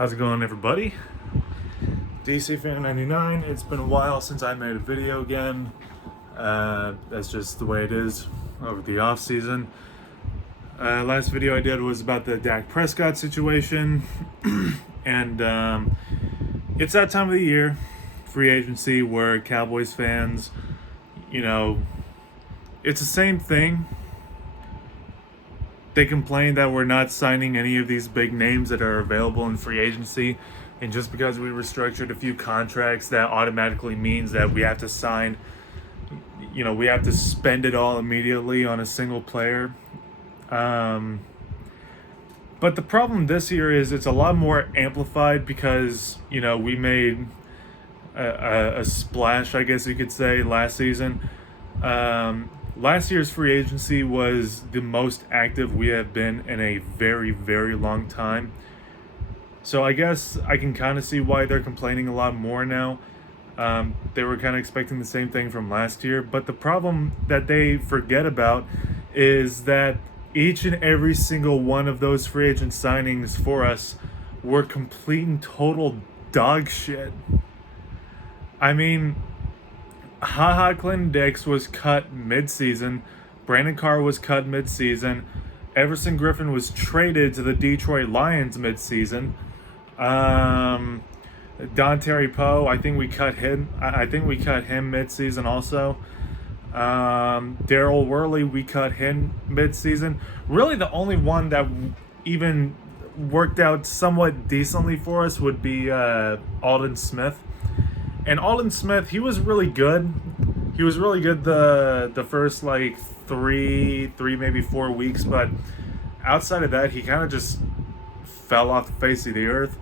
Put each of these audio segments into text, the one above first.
How's it going, everybody? DC Fan 99. It's been a while since I made a video again. That's just the way it is over the off season. Last video I did was about the Dak Prescott situation, and it's that time of the year, free agency, where Cowboys fans, it's the same thing. They complain that we're not signing any of these big names that are available in free agency, and just because we restructured a few contracts, that automatically means that we have to sign, we have to spend it all immediately on a single player. But the problem this year is it's a lot more amplified because, we made a splash, I guess you could say, last season. Last year's free agency was the most active we have been in a very, very long time. So I guess I can kind of see why they're complaining a lot more now. They were kind of expecting the same thing from last year. But the problem that they forget about is that each and every single one of those free agent signings for us were complete and total dog shit. I mean, Clinton Dix was cut mid-season. Brandon Carr was cut mid-season. Everson Griffin was traded to the Detroit Lions mid-season. Don Terry Poe, I think we cut him. I think we cut him mid-season also. Daryl Worley, we cut him mid-season. Really, the only one that even worked out somewhat decently for us would be Aldon Smith. And Aldon Smith, he was really good. He was really good the first like three maybe 4 weeks, but outside of that, he kind of just fell off the face of the earth.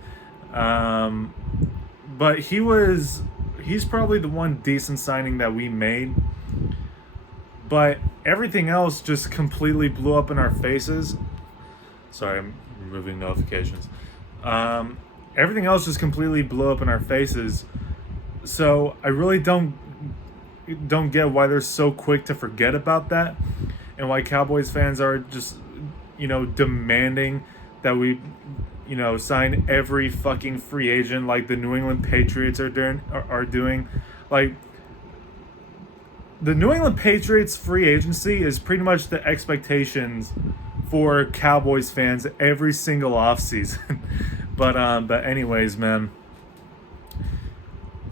But he's probably the one decent signing that we made. But everything else just completely blew up in our faces. Sorry, I'm removing notifications. Everything else just completely blew up in our faces. So I really don't get why they're so quick to forget about that, and why Cowboys fans are just, demanding that we, sign every fucking free agent like the New England Patriots are doing. Like, the New England Patriots free agency is pretty much the expectations for Cowboys fans every single offseason. But anyways, man.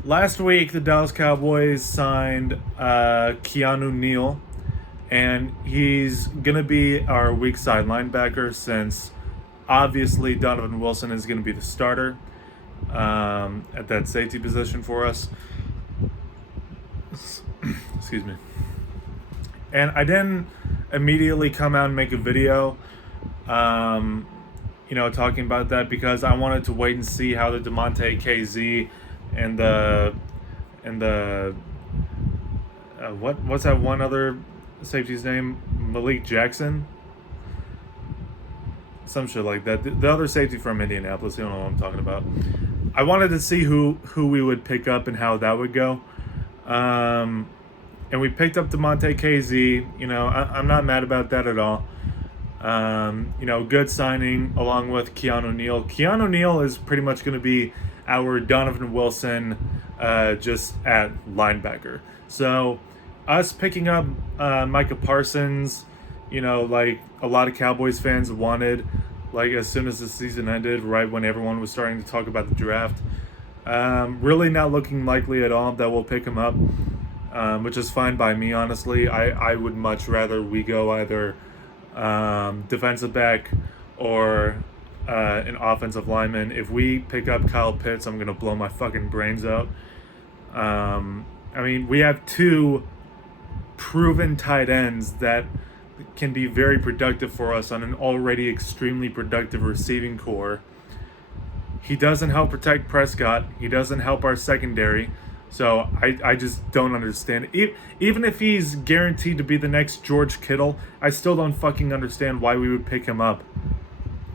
Last week, the Dallas Cowboys signed Keanu Neal, and he's going to be our weak side linebacker, since obviously Donovan Wilson is going to be the starter at that safety position for us. Excuse me. And I didn't immediately come out and make a video, talking about that, because I wanted to wait and see how the DeMonte KZ and the what's that one other safety's name? Malik Jackson? Some shit like that. The other safety from Indianapolis, you don't know what I'm talking about. I wanted to see who we would pick up and how that would go. And we picked up DeMonte KZ. I'm not mad about that at all. Good signing along with Keanu Neal. Keanu Neal is pretty much going to be our Donovan Wilson, just at linebacker. So us picking up Micah Parsons, like a lot of Cowboys fans wanted, like as soon as the season ended, right when everyone was starting to talk about the draft, really not looking likely at all that we'll pick him up, which is fine by me, honestly. I would much rather we go either defensive back or an offensive lineman. If we pick up Kyle Pitts, I'm going to blow my fucking brains out. We have two proven tight ends that can be very productive for us on an already extremely productive receiving core. He doesn't help protect Prescott. He doesn't help our secondary. So I just don't understand. Even if he's guaranteed to be the next George Kittle, I still don't fucking understand why we would pick him up,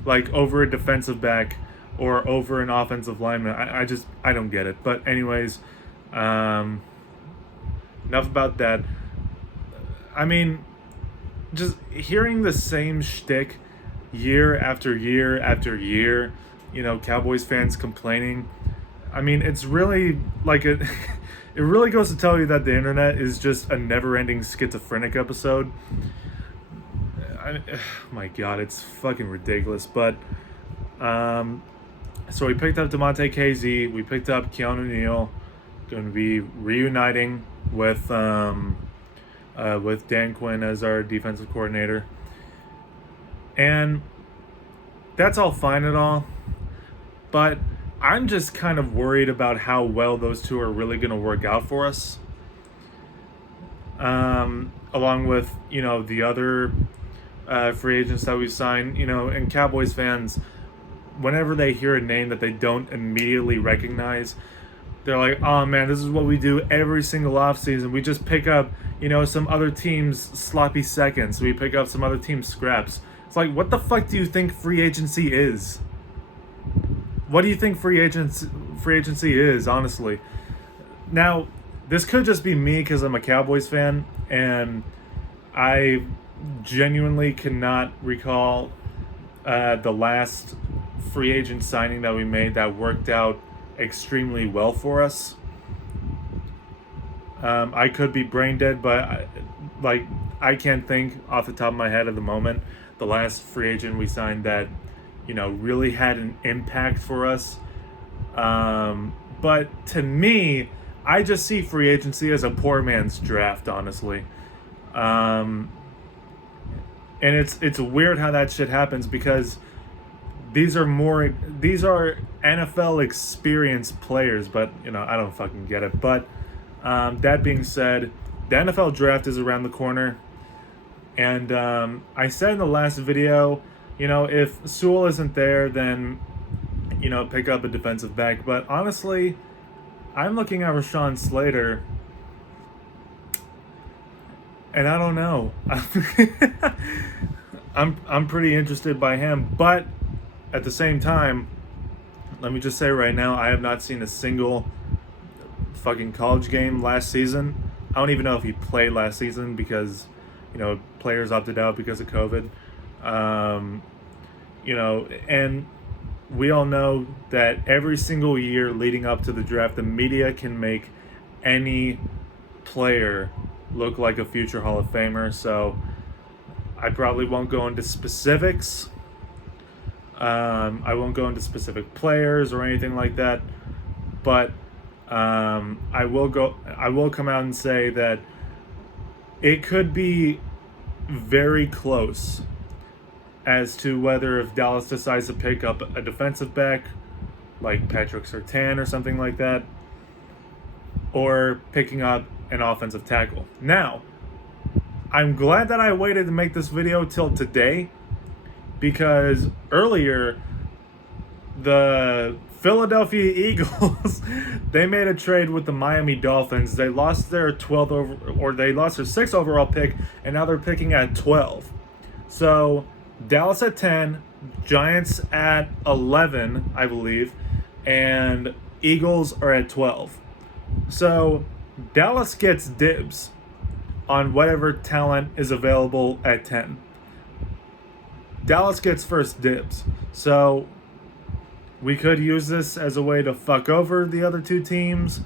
like over a defensive back or over an offensive lineman. I don't get it. But anyways, enough about that. Just hearing the same shtick year after year after year Cowboys fans complaining. I mean, it's really like it. It really goes to tell you that the internet is just a never-ending schizophrenic episode. My God, it's fucking ridiculous. But so we picked up DeMonte KZ. We picked up Keanu Neal. Going to be reuniting with Dan Quinn as our defensive coordinator, and that's all fine and all. But I'm just kind of worried about how well those two are really going to work out for us. Along with, the other free agents that we signed, and Cowboys fans, whenever they hear a name that they don't immediately recognize, they're like, oh man, this is what we do every single offseason. We just pick up, some other team's sloppy seconds. We pick up some other team's scraps. It's like, what the fuck do you think free agency is? What do you think free agency is, honestly? Now, this could just be me because I'm a Cowboys fan, and I genuinely cannot recall the last free agent signing that we made that worked out extremely well for us. I could be brain dead, but I can't think off the top of my head at the moment the last free agent we signed that really had an impact for us. But to me, I just see free agency as a poor man's draft, honestly. And it's weird how that shit happens because these are NFL experienced players, but I don't fucking get it. But that being said, the NFL draft is around the corner, and I said in the last video, if Sewell isn't there, then pick up a defensive back. But honestly, I'm looking at Rashawn Slater, and I don't know. I'm pretty interested by him, but at the same time, let me just say right now, I have not seen a single fucking college game last season. I don't even know if he played last season because, players opted out because of COVID. And we all know that every single year leading up to the draft, the media can make any player look like a future Hall of Famer. So I probably won't go into specifics. I won't go into specific players or anything like that, but I will come out and say that it could be very close as to whether if Dallas decides to pick up a defensive back like Patrick Surtain or something like that, or picking up an offensive tackle. Now, I'm glad that I waited to make this video till today, because earlier the Philadelphia Eagles they made a trade with the Miami Dolphins. They lost their 6th overall pick, and now they're picking at 12. So Dallas at 10, Giants at 11, I believe, and Eagles are at 12. So Dallas gets dibs on whatever talent is available at 10. Dallas gets first dibs. So we could use this as a way to fuck over the other two teams.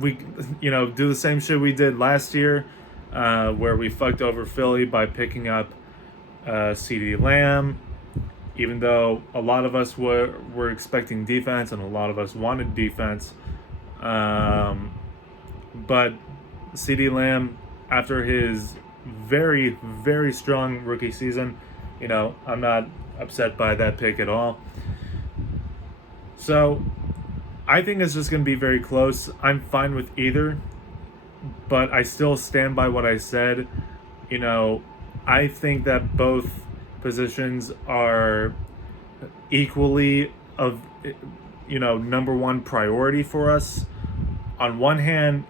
We do the same shit we did last year, where we fucked over Philly by picking up CeeDee Lamb, even though a lot of us were expecting defense and a lot of us wanted defense. But CeeDee Lamb, after his very, very strong rookie season, I'm not upset by that pick at all. So I think it's just going to be very close. I'm fine with either, but I still stand by what I said. I think that both positions are equally of number one priority for us. On one hand,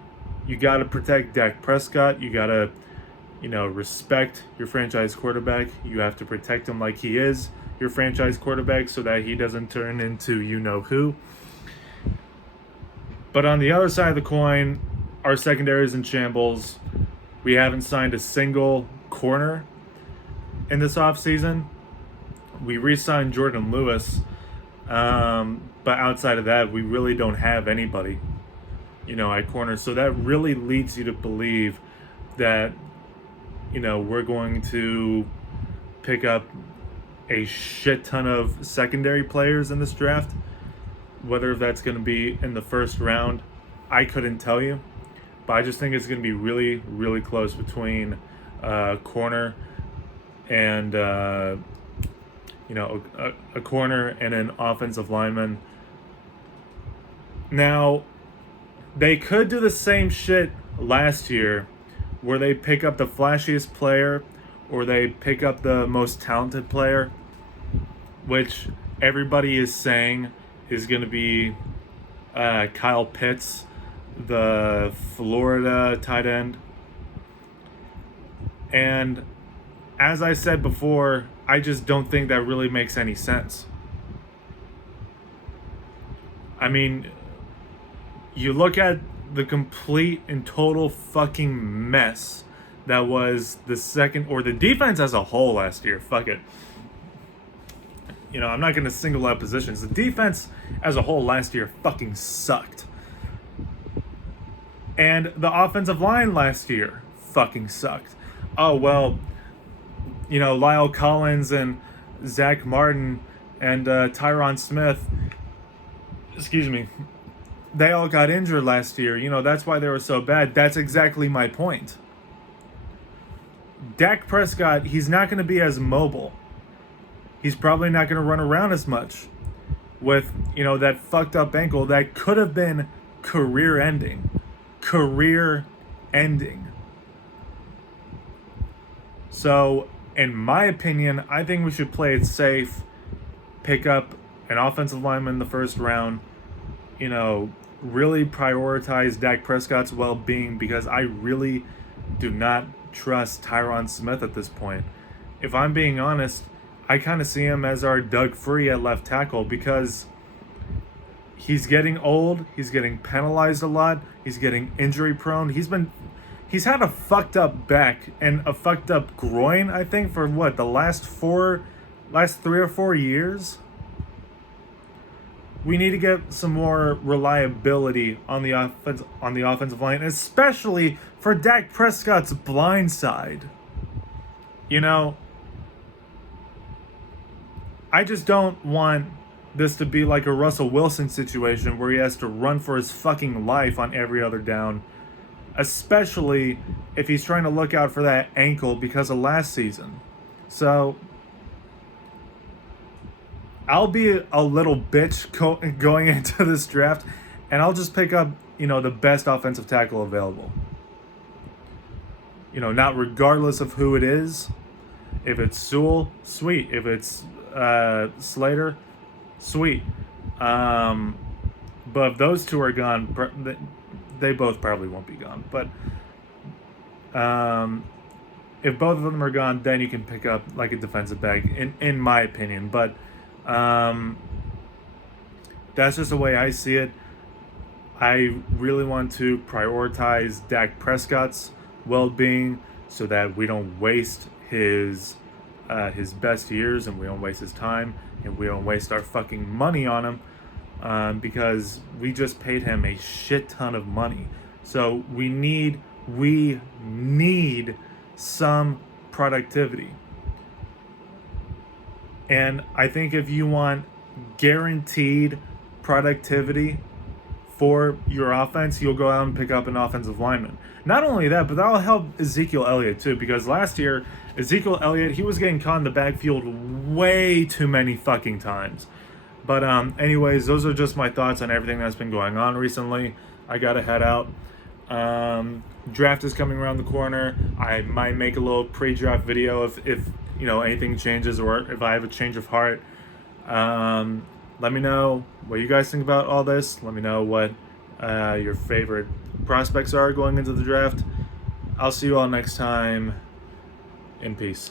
you got to protect Dak Prescott. You got to respect your franchise quarterback. You have to protect him like he is your franchise quarterback so that he doesn't turn into who. But on the other side of the coin, our secondary is in shambles. We haven't signed a single corner. in this offseason. We re-signed Jordan Lewis, but outside of that, we really don't have anybody, at corner. So that really leads you to believe that, we're going to pick up a shit ton of secondary players in this draft. Whether that's going to be in the first round, I couldn't tell you. But I just think it's going to be really, really close between corner and, a corner and an offensive lineman. Now, they could do the same shit last year where they pick up the flashiest player or they pick up the most talented player, which everybody is saying is going to be Kyle Pitts, the Florida tight end. And as I said before, I just don't think that really makes any sense. I mean, you look at the complete and total fucking mess that was the second, or the defense as a whole last year. Fuck it. I'm not going to single out positions. The defense as a whole last year fucking sucked. And the offensive line last year fucking sucked. Oh, well, Lyle Collins and Zach Martin and Tyron Smith, they all got injured last year. That's why they were so bad. That's exactly my point. Dak Prescott, he's not going to be as mobile. He's probably not going to run around as much with, that fucked up ankle that could have been career ending. So, in my opinion, I think we should play it safe, pick up an offensive lineman in the first round, really prioritize Dak Prescott's well-being, because I really do not trust Tyron Smith at this point. If I'm being honest, I kind of see him as our Doug Free at left tackle, because he's getting old, he's getting penalized a lot, he's getting injury prone. He's had a fucked up back and a fucked up groin, I think, for the last 3 or 4 years. We need to get some more reliability on the offensive line, especially for Dak Prescott's blind side. I just don't want this to be like a Russell Wilson situation where he has to run for his fucking life on every other down, especially if he's trying to look out for that ankle because of last season. So I'll be a little bitch going into this draft, and I'll just pick up, the best offensive tackle available. Not regardless of who it is. If it's Sewell, sweet. If it's Slater, sweet. But if those two are gone, they both probably won't be gone. But if both of them are gone, then you can pick up like a defensive back, in my opinion. But that's just the way I see it. I really want to prioritize Dak Prescott's well-being so that we don't waste his best years, and we don't waste his time, and we don't waste our fucking money on him, because we just paid him a shit ton of money. So we need some productivity. And I think if you want guaranteed productivity for your offense, you'll go out and pick up an offensive lineman. Not only that, but that'll help Ezekiel Elliott too, because last year, Ezekiel Elliott, he was getting caught in the backfield way too many fucking times. But anyways, those are just my thoughts on everything that's been going on recently. I gotta head out. Draft is coming around the corner. I might make a little pre-draft video if anything changes, or if I have a change of heart. Let me know what you guys think about all this. Let me know what your favorite prospects are going into the draft. I'll see you all next time. In peace.